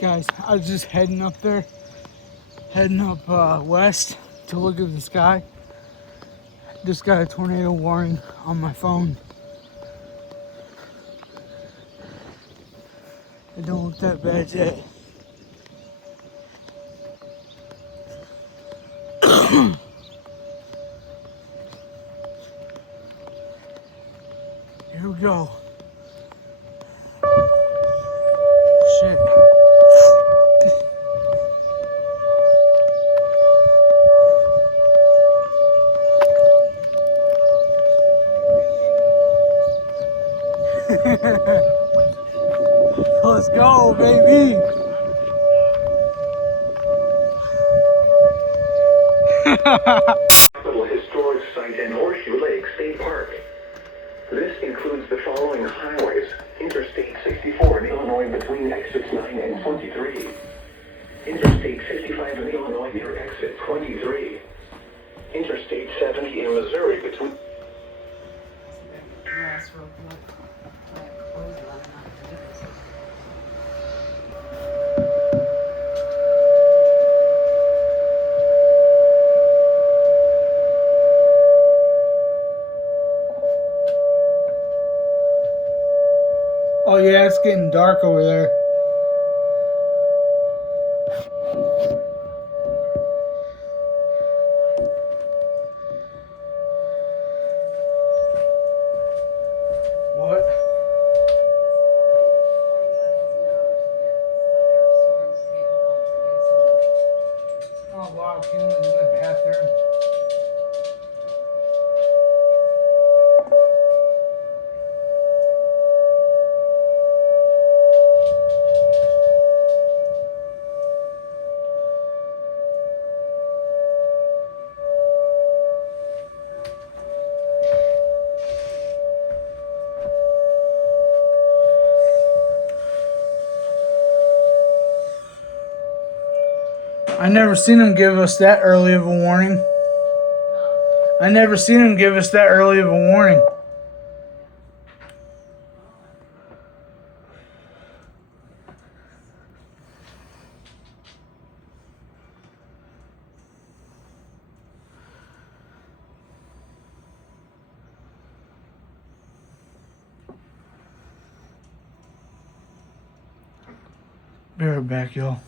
Guys, I was just heading up there, west to look at the sky. Just got a tornado warning on my phone. It don't look that bad yet. Here we go. Shit. Let's go, baby. Capital Historic Site and Horseshoe Lake State Park. This includes the following highways: Interstate 64 in Illinois between exits 9 and 23. Interstate 55 in Illinois near exit 23. Interstate 70 in Missouri between... Oh yeah, it's getting dark over there. What? Oh wow, Kim's in the bathroom. I never seen him give us that early of a warning. I never seen him give us that early of a warning. Be right back, y'all.